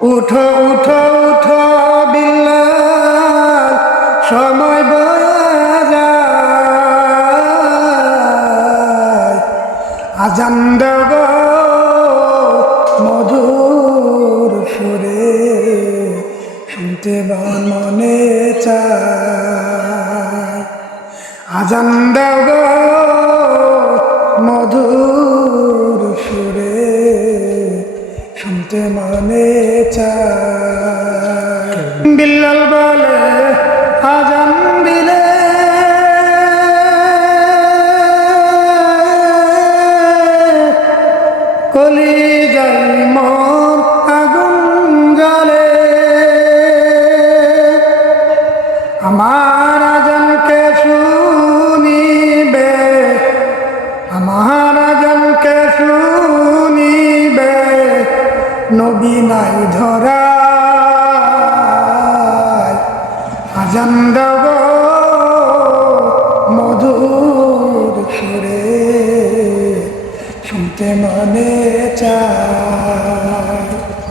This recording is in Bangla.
উঠো উঠো উঠো বিল্লাল, সময় বয়ে যায়। আজান দাও গো মধুর সুরে, শুনতে মনে চায়। আজান দাও গো মধুর সুরে, শুনতে মনে চায়। বিল্লাল বলে আজান দিলে কলিজায় মোর আগুন জ্বলে। আমার আজানকে শুনিবে, আমার আজানকে শুনিবে নবী নাই ধরায়। আজান দাও গো মধুর সুরে, শুনতে মনে চায়।